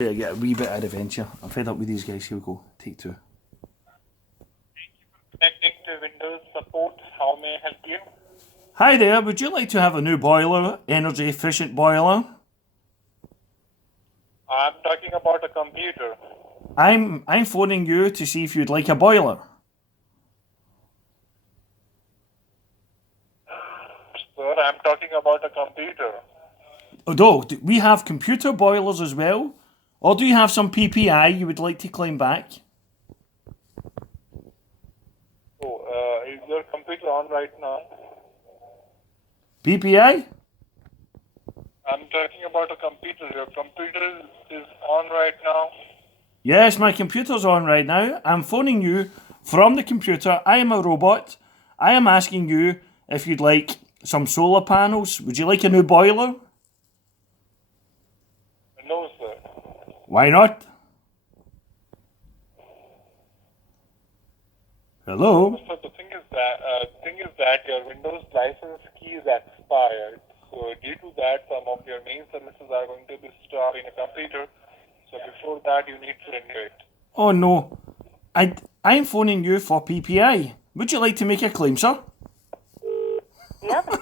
Yeah, get a wee bit of adventure. I'm fed up with these guys. Here we go. Take two. Connecting to Windows support, how may I help you? Hi there. Would you like to have a new boiler, energy efficient boiler? I'm talking about a computer. I'm phoning you to see if you'd like a boiler. Sir, I'm talking about a computer. Oh, no, we have computer boilers as well. Or do you have some PPI you would like to claim back? Oh, is your computer on right now? PPI? I'm talking about a computer. Your computer is on right now? Yes, my computer's on right now. I'm phoning you from the computer. I am a robot. I am asking you if you'd like some solar panels. Would you like a new boiler? No, sir. Why not? Hello? So the thing is that your Windows license key is expired. So due to that, some of your main services are going to be stopped in a computer. So before that, you need to renew it. Oh no. I'm phoning you for PPI. Would you like to make a claim, sir? The other